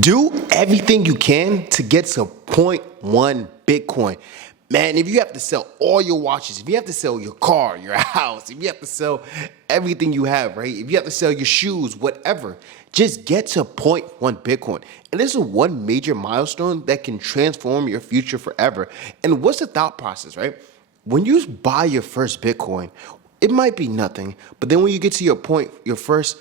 Do everything you can to get to point one Bitcoin. Man, if you have to sell all your watches, if you have to sell your car, your house, if you have to sell everything you have, right? If you have to sell your shoes, whatever, just get to point one Bitcoin. And this is one major milestone that can transform your future forever. And what's the thought process, right? When you buy your first Bitcoin, it might be nothing, but then when you get to your first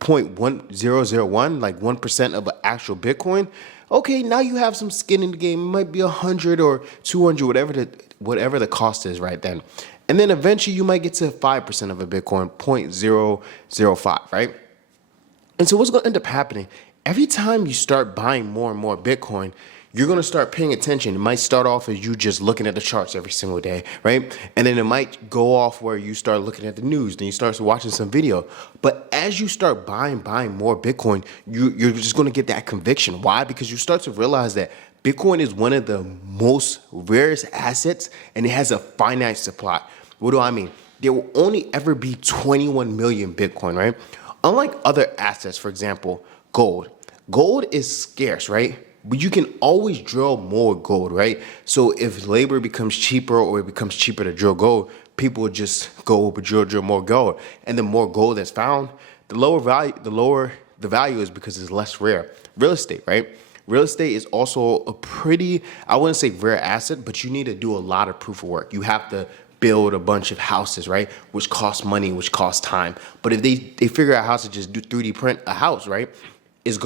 0.1001, like 1% of an actual Bitcoin, okay, now you have some skin in the game. It might be 100 or 200, whatever the cost is right then. And then eventually you might get to 5% of a Bitcoin, 0.005, right? And so what's going to end up happening? Every time you start buying more and more Bitcoin, you're going to start paying attention. It might start off as you just looking at the charts every single day, right? And then it might go off where you start looking at the news, then you start watching some video. But as you start buying more Bitcoin, you're just going to get that conviction. Why? Because you start to realize that Bitcoin is one of the most rarest assets and it has a finite supply. What do I mean? There will only ever be 21 million Bitcoin, right? Unlike other assets, for example, gold. Gold is scarce, right? But you can always drill more gold, right? So if labor becomes cheaper or it becomes cheaper to drill gold, people will just go drill more gold. And the more gold that's found, the lower the value is because it's less rare. Real estate, right? Real estate is also a pretty, I wouldn't say rare asset, but you need to do a lot of proof of work. You have to build a bunch of houses, right? Which costs money, which costs time. But if they figure out how to just do 3D print a house, right? It's not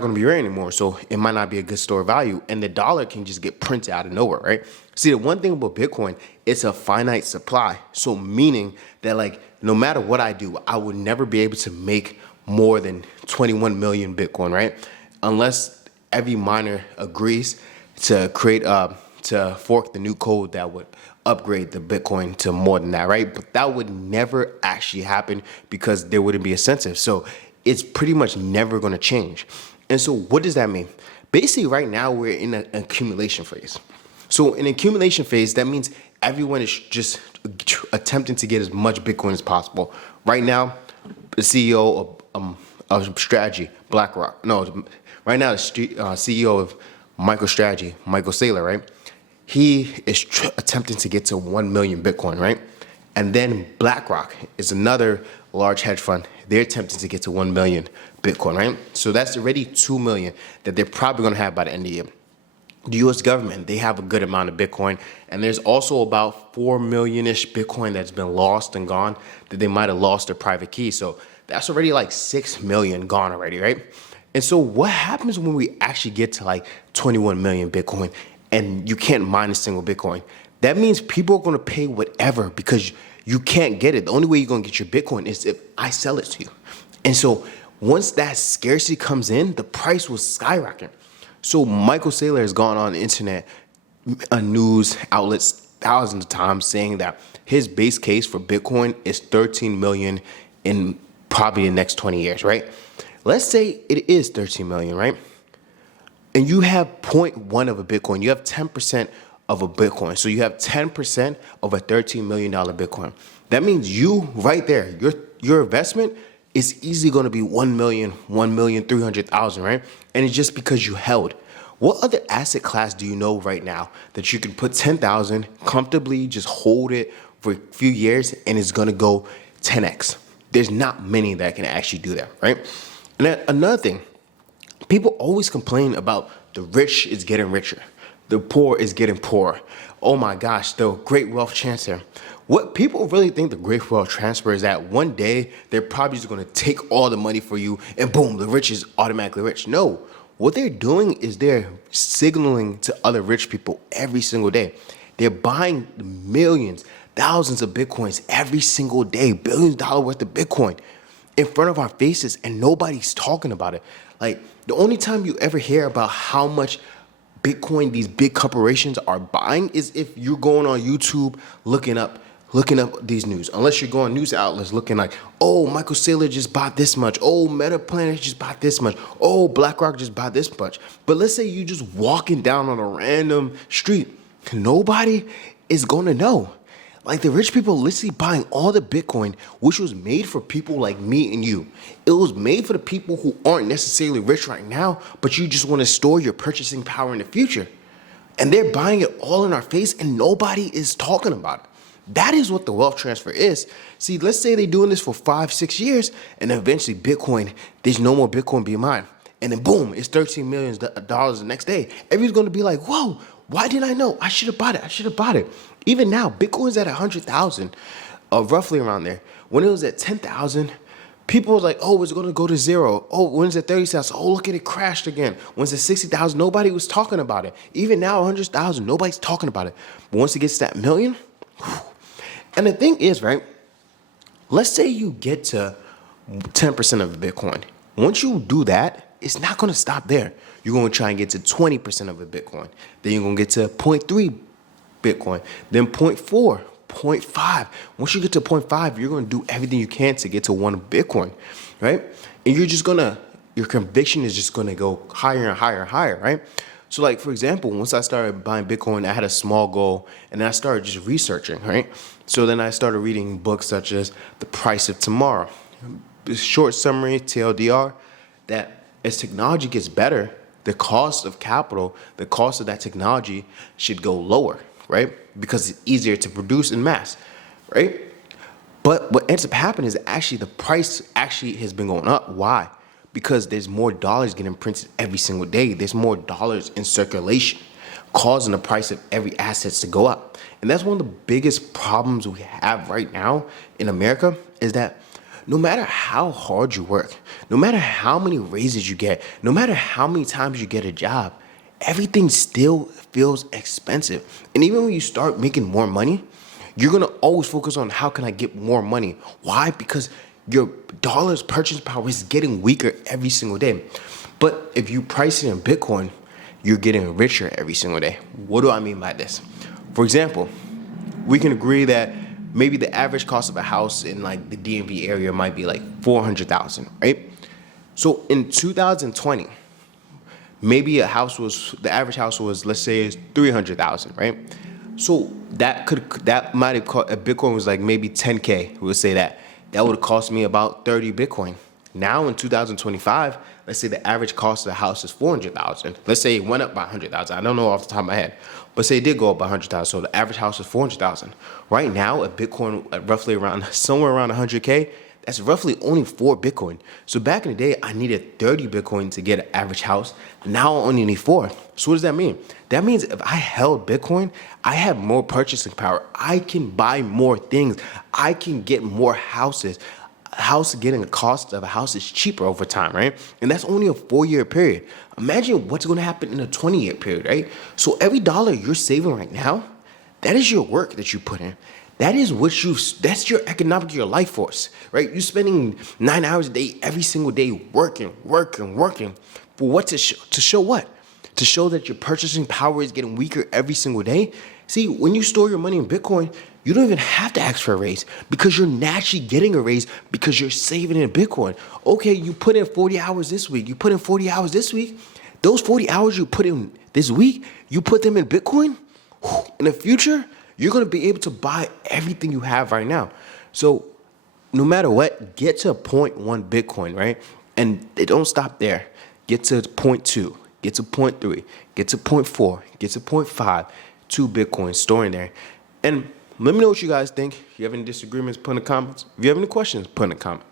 going to be rare anymore. So it might not be a good store of value. And the dollar can just get printed out of nowhere, right? See, the one thing about Bitcoin, it's a finite supply. So meaning that like, no matter what I do, I would never be able to make more than 21 million Bitcoin, right? Unless every miner agrees to to fork the new code that would upgrade the Bitcoin to more than that, right? But that would never actually happen because there wouldn't be incentive. So it's pretty much never going to change. And so what does that mean? Basically, right now, we're in an accumulation phase. So in accumulation phase, that means everyone is just attempting to get as much Bitcoin as possible. Right now, the CEO of Strategy, BlackRock. No, right now, the CEO of MicroStrategy, Michael Saylor, right? He is attempting to get to 1 million Bitcoin, right? And then BlackRock is another large hedge fund. They're attempting to get to 1 million Bitcoin, right? So that's already 2 million that they're probably going to have by the end of the year. The U.S. government, they have a good amount of Bitcoin. And there's also about 4 million-ish Bitcoin that's been lost and gone that they might have lost their private key. So that's already like 6 million gone already, right? And so what happens when we actually get to like 21 million Bitcoin and you can't mine a single Bitcoin? That means people are going to pay whatever because you can't get it. The only way you're going to get your Bitcoin is if I sell it to you. And so once that scarcity comes in, the price will skyrocket. So Michael Saylor has gone on the internet, news outlets thousands of times saying that his base case for Bitcoin is 13 million in probably the next 20 years, right? Let's say it is 13 million, right? And you have 0.1 of a Bitcoin. You have 10% of a Bitcoin. So you have 10% of a $13 million Bitcoin. That means you right there, your investment is easily going to be 1,300,000, right? And it's just because you held. What other asset class do you know right now that you can put 10,000 comfortably, just hold it for a few years and it's going to go 10x? There's not many that can actually do that, right? And then another thing, people always complain about the rich is getting richer. The poor is getting poorer. Oh my gosh, the great wealth transfer. What people really think the great wealth transfer is that one day they're probably just going to take all the money for you and boom, the rich is automatically rich. No, what they're doing is they're signaling to other rich people every single day. They're buying millions, thousands of Bitcoins every single day, billions of dollars worth of Bitcoin in front of our faces and nobody's talking about it. Like the only time you ever hear about how much Bitcoin these big corporations are buying is if you're going on YouTube looking up these news. Unless you're going news outlets looking like, oh, Michael Saylor just bought this much. Oh, Metaplanet just bought this much. Oh, BlackRock just bought this much. But let's say you just walking down on a random street. Nobody is going to know. Like the rich people literally buying all the Bitcoin, which was made for people like me and you. It was made for the people who aren't necessarily rich right now, but you just want to store your purchasing power in the future. And they're buying it all in our face and nobody is talking about it. That is what the wealth transfer is. See, let's say they're doing this for 5-6 years and eventually Bitcoin, there's no more Bitcoin being mined. And then boom, it's $13 million the next day. Everyone's going to be like, whoa, why didn't I know? I should have bought it. I should have bought it. Even now, Bitcoin's at 100,000, roughly around there. When it was at 10,000, people was like, oh, it's going to go to zero. Oh, when it's at 30,000, oh, look at it crashed again. When it's at 60,000, nobody was talking about it. Even now, 100,000, nobody's talking about it. But once it gets to that million, whew. And the thing is, right, let's say you get to 10% of Bitcoin. Once you do that, it's not going to stop there. You're going to try and get to 20% of a Bitcoin. Then you're going to get to 0.3 Bitcoin. Then 0.4, 0.5. Once you get to 0.5, you're going to do everything you can to get to 1 Bitcoin, right? And you're just going to, your conviction is just going to go higher and higher and higher, right? So like, for example, once I started buying Bitcoin, I had a small goal and then I started just researching, right? So then I started reading books such as The Price of Tomorrow. Short summary, TLDR, that as technology gets better, the cost of capital, the cost of that technology should go lower, right? Because it's easier to produce in mass, right? But what ends up happening is actually the price actually has been going up. Why? Because there's more dollars getting printed every single day. There's more dollars in circulation, causing the price of every asset to go up. And that's one of the biggest problems we have right now in America is that no matter how hard you work, no matter how many raises you get, no matter how many times you get a job, everything still feels expensive. And even when you start making more money, you're going to always focus on how can I get more money? Why? Because your dollar's purchasing power is getting weaker every single day. But if you price it in Bitcoin, you're getting richer every single day. What do I mean by this? For example, we can agree that maybe the average cost of a house in like the DMV area might be like 400,000, right? So in 2020, maybe the average house was, let's say, is 300,000, right? So that might have cost, a Bitcoin was like maybe 10K. We'll say that would have cost me about 30 Bitcoin. Now in 2025, let's say the average cost of the house is 400,000. Let's say it went up by 100,000. I don't know off the top of my head, but say it did go up by 100,000. So the average house is 400,000. Right now, a Bitcoin at roughly around somewhere around 100K. That's roughly only 4 Bitcoin. So back in the day, I needed 30 Bitcoin to get an average house. Now I only need 4. So what does that mean? That means if I held Bitcoin, I have more purchasing power. I can buy more things. I can get more houses. Getting a cost of a house is cheaper over time, right? And that's only a 4-year period. Imagine what's going to happen in a 20-year period, right? So every dollar you're saving right now, that is your work that you put in. That is that's your your life force, right? You're spending 9 hours a day, every single day, working. For what to show what? To show that your purchasing power is getting weaker every single day. See, when you store your money in Bitcoin, you don't even have to ask for a raise because you're naturally getting a raise because you're saving in Bitcoin. Okay, you put in 40 hours this week. You put in 40 hours this week. Those 40 hours you put in this week, you put them in Bitcoin. In the future, you're going to be able to buy everything you have right now. So no matter what, get to 0.1 Bitcoin, right? And they don't stop there. Get to 0.2, get to 0.3, get to 0.4, get to 0.5, 2 Bitcoin storing there. And let me know what you guys think. If you have any disagreements, put in the comments. If you have any questions, put in the comments.